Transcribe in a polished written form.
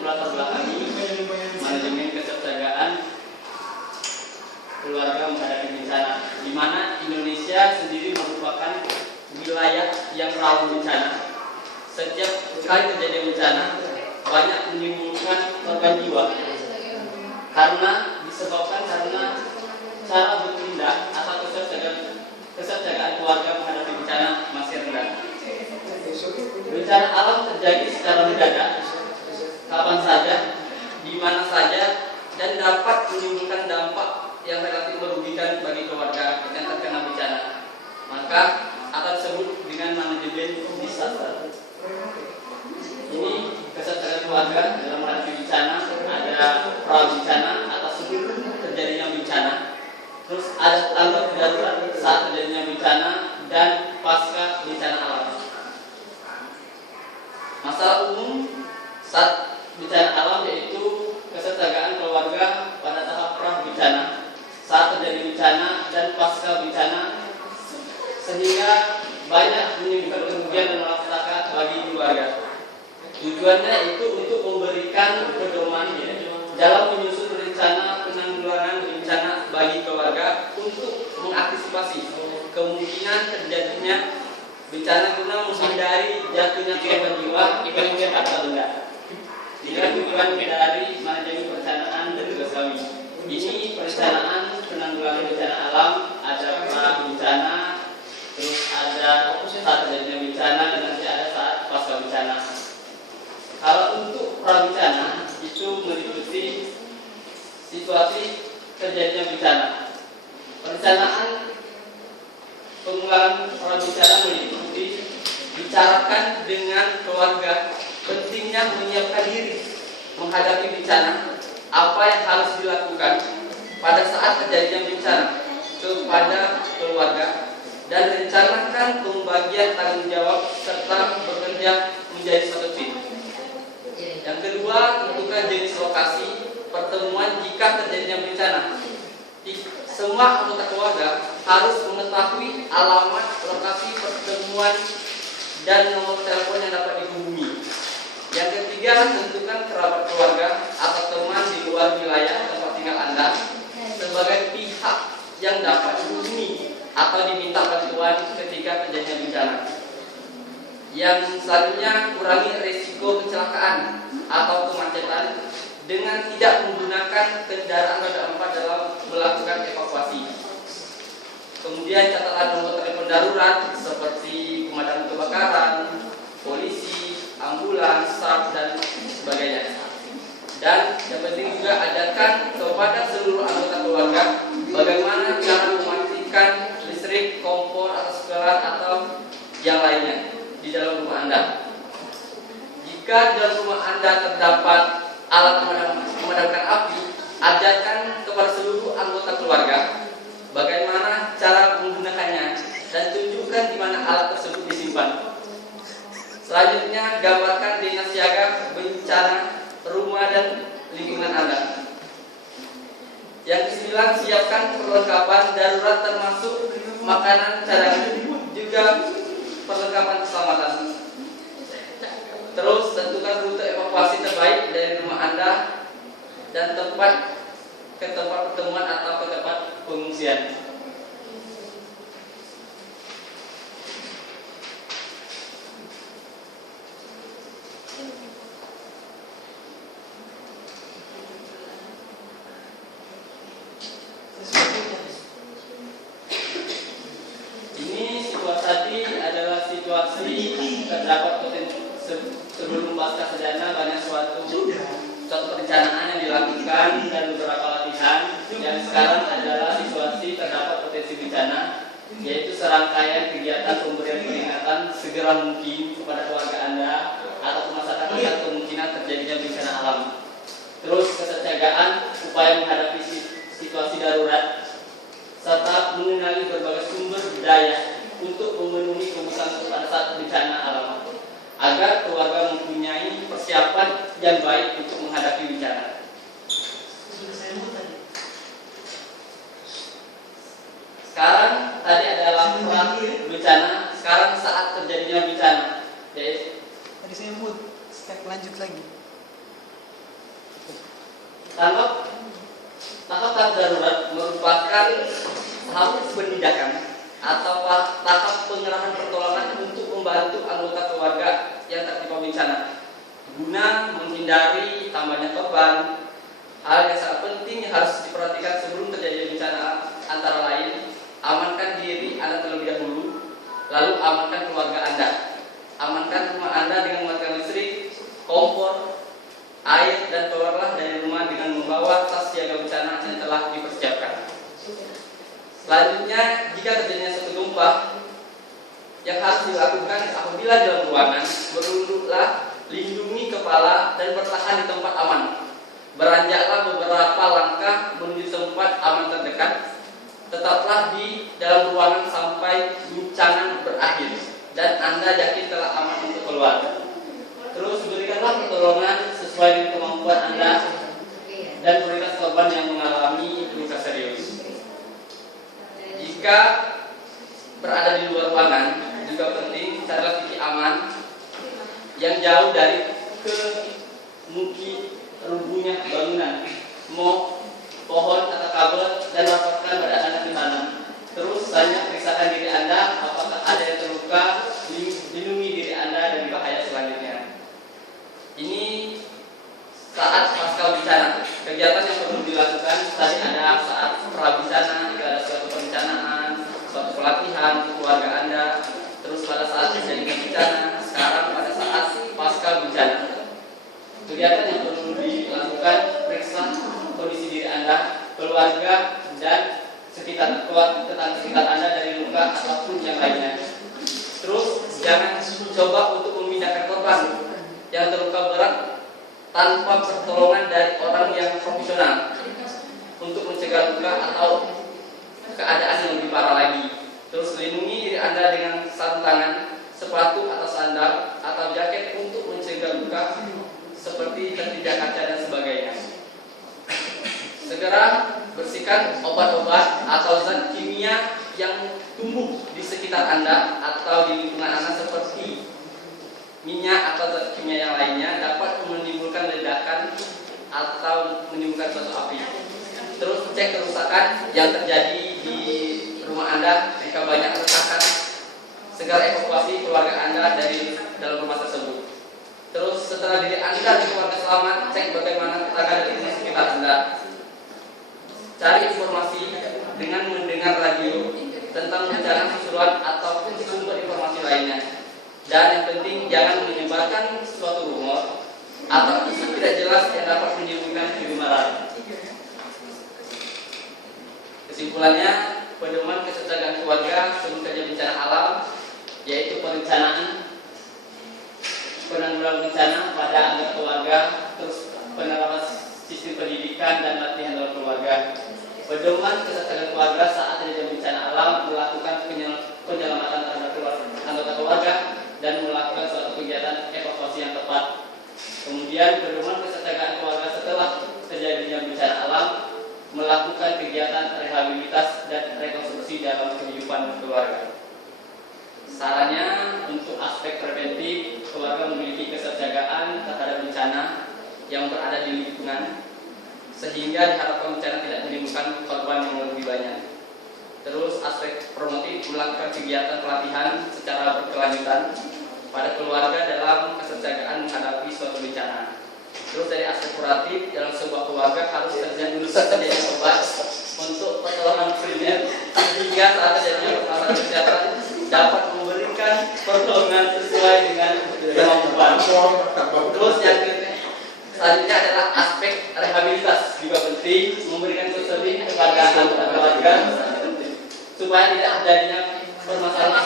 melatar belakangi manajemen kesiapsiagaan keluarga menghadapi bencana, di mana Indonesia sendiri merupakan wilayah yang rawan bencana. Setiap kali terjadi bencana banyak menimbulkan korban jiwa disebabkan karena cara bertindak atau kesiapsiagaan keluarga menghadapi bencana masih rendah. Bencana alam terjadi secara mendadak, kapan saja, di mana saja, dan dapat menimbulkan dampak yang relatif merugikan bagi keluarga yang terkena bencana. Maka akan disebut dengan manajemen disaster. Ini kesiapsiagaan keluarga dalam menghadapi bencana, ada pra bencana atau sebelum terjadinya bencana, terus ada tanggap darurat saat terjadinya bencana, dan pasca bencana alam. Masalah umum saat bencana alam yaitu kesiapsiagaan keluarga pada tahap pra bencana, saat terjadi bencana dan pasca bencana, sehingga banyak menimbulkan kerugian dan malapetaka bagi keluarga. Tujuannya itu untuk memberikan pedoman dalam menyusun rencana penanggulangan bencana bagi keluarga untuk mengantisipasi kemungkinan terjadinya bencana guna menghindari jatuhnya korban jiwa, kerugian atau denda. Dengan tujuan dari manajemen perencanaan dan tugas kami. Ini perencanaan penanggulangan bencana alam, ada pra bencana, terus ada saat terjadinya bencana, dan nanti ada saat pasca bencana. Kalau untuk pra bencana itu meliputi situasi terjadinya bencana. Perencanaan pengulangan pra bencana meliputi bicarakan dengan keluarga pentingnya menyiapkan diri menghadapi bencana, apa yang harus dilakukan pada saat terjadinya bencana kepada keluarga, dan rencanakan pembagian tanggung jawab serta bekerja menjadi satu tim. Yang kedua, tentukan jenis lokasi pertemuan jika terjadinya bencana. Semua anggota keluarga harus mengetahui alamat lokasi pertemuan dan nomor telepon yang dapat dihubungi. Yang ketiga, tentukan kerabat keluarga atau teman di luar wilayah tempat tinggal Anda sebagai pihak yang dapat dihubungi atau diminta bantuan ketika terjadinya bencana. Yang selanjutnya, kurangi risiko kecelakaan atau kemacetan dengan tidak menggunakan kendaraan roda 4 dalam melakukan evakuasi. Kemudian catatlah nomor telepon darurat seperti pemadam kebakaran, polisi, ambulans, SAR, dan sebagainya. Dan yang penting juga ajarkan kepada seluruh anggota keluarga bagaimana cara mematikan listrik, kompor, atau sekolah atau yang lainnya di dalam rumah Anda. Jika di dalam rumah Anda terdapat alat memadamkan api, ajarkan kepada seluruh anggota keluarga bagaimana cara menggunakannya dan tunjukkan di mana alat tersebut disimpan. Selanjutnya, gambarkan dinas siaga bencana rumah dan lingkungan Anda. Yang kesembilan, siapkan perlengkapan darurat termasuk makanan cadangan, juga perlengkapan keselamatan. Terus tentukan rute evakuasi terbaik dari rumah Anda dan ke tempat pertemuan atau ke tempat pengungsian. Ini situasi adalah situasi terdapat potensi sebelum pasca bencana, banyak suatu perencanaan yang dilakukan dan beberapa latihan. Yang sekarang adalah situasi terdapat potensi bencana, yaitu serangkaian kegiatan pemberian peringatan segera mungkin kepada keluarga Anda atau masyarakat akan kemungkinan terjadinya bencana alam. Terus kesiapsiagaan upaya menghadapi situasi darurat, serta mengenali berbagai sumber daya untuk memenuhi kebutuhan pada saat bencana alam, agar keluarga mempunyai persiapan yang baik untuk menghadapi bencana. Sekarang tadi adalah bencana, sekarang saat terjadinya bencana. Tadi saya sebut, step lanjut lagi. Tahap darurat merupakan tahap penindakan atau tahap pengerahan pertolongan untuk membantu anggota keluarga yang tertimpa bencana guna menghindari tambahnya korban. Hal yang sangat penting yang harus diperhatikan sebelum terjadi bencana antara lain amankan diri Anda terlebih dahulu, lalu amankan keluarga Anda. Amankan rumah Anda dengan mematikan listrik, kompor, air, dan keluarlah dari rumah dengan membawa tas siaga bencana yang telah dipersiapkan. Selanjutnya, jika terjadinya suatu gempa, yang harus dilakukan apabila dalam ruangan, berunduklah, lindungi kepala, dan bertahan di tempat aman. Beranjaklah beberapa langkah menuju tempat aman terdekat. Tetaplah di dalam ruangan sampai guncangan berakhir dan Anda yakin telah aman untuk keluar. Terus berikanlah pertolongan sesuai dengan kemampuan Anda dan berikan korban yang mengalami luka serius. Jika berada di luar ruangan, juga penting carilah titik aman yang jauh dari kemungkinan rubuhnya bangunan, pohon atau kabel, dan rapatkan pada Anda di sana. Terus hanya periksakan diri Anda apakah ada yang terluka, lindungi diri Anda dari bahaya selanjutnya. Ini saat pasca bencana. Kegiatan yang perlu dilakukan tadi ada saat pra bencana, jika ada suatu perencanaan, suatu pelatihan untuk keluarga Anda. Terus pada saat terjadi bencana, sekarang pada saat pasca bencana. Kegiatan yang perlu dilakukan, periksa kondisi diri Anda, keluarga, dan sekitar Anda dari luka ataupun yang lainnya. Terus jangan coba untuk memindahkan korban yang terluka berat tanpa pertolongan dari orang yang profesional untuk mencegah luka atau keadaan yang lebih parah lagi. Terus lindungi diri Anda dengan sarung tangan, sepatu atau sandal atau jaket untuk mencegah luka seperti tertindak kaca dan sebagainya. Segera bersihkan obat-obat atau zat kimia yang tumbuh di sekitar Anda atau di lingkungan Anda seperti minyak atau zat kimia yang lainnya dapat menimbulkan ledakan atau menimbulkan suatu api. Terus cek kerusakan yang terjadi di rumah Anda. Jika banyak retakan, segera evakuasi keluarga Anda dari dalam rumah tersebut. Terus setelah diri Anda dan keluarga selamat, cek bagaimana tetangga dan di sekitar Anda. Cari informasi dengan mendengar radio tentang bencana susulan atau sumber informasi lainnya. Dan yang penting jangan menyebarkan suatu rumor atau isu tidak jelas yang dapat menimbulkan kegemaran. Kesimpulannya, pedoman kesetaraan keluarga sebelum terjadi bencana alam yaitu perencanaan, penanggulangan bencana pada anggota keluarga, terus penerapan sistem pendidikan dan latihan dalam keluarga. Pedoman kesetaraan keluarga saat terjadi bencana alam melakukan penyelamatan terhadap anggota keluarga dan melakukan suatu kegiatan evakuasi yang tepat. Kemudian pedoman kesetaraan keluarga setelah terjadinya bencana alam melakukan kegiatan rehabilitas dan rekonstruksi dalam kehidupan keluarga. Sarannya untuk aspek preventif, keluarga memiliki kesiapsiagaan terhadap bencana yang berada di lingkungan sehingga diharapkan bencana tidak menimbulkan korban yang lebih banyak. Terus aspek promotif, melakukan kegiatan pelatihan secara berkelanjutan pada keluarga dalam kesiapsiagaan menghadapi suatu bencana. Terus dari aspek kuratif, dalam sebuah keluarga harus terjadi obat untuk pertolongan primer sehingga saat terjadi masalah kesehatan dapat memberikan pertolongan sesuai dengan kemampuan. Terus yang selanjutnya adalah aspek rehabilitas, juga penting memberikan konseling kepada anggota keluarga supaya tidak terjadinya permasalahan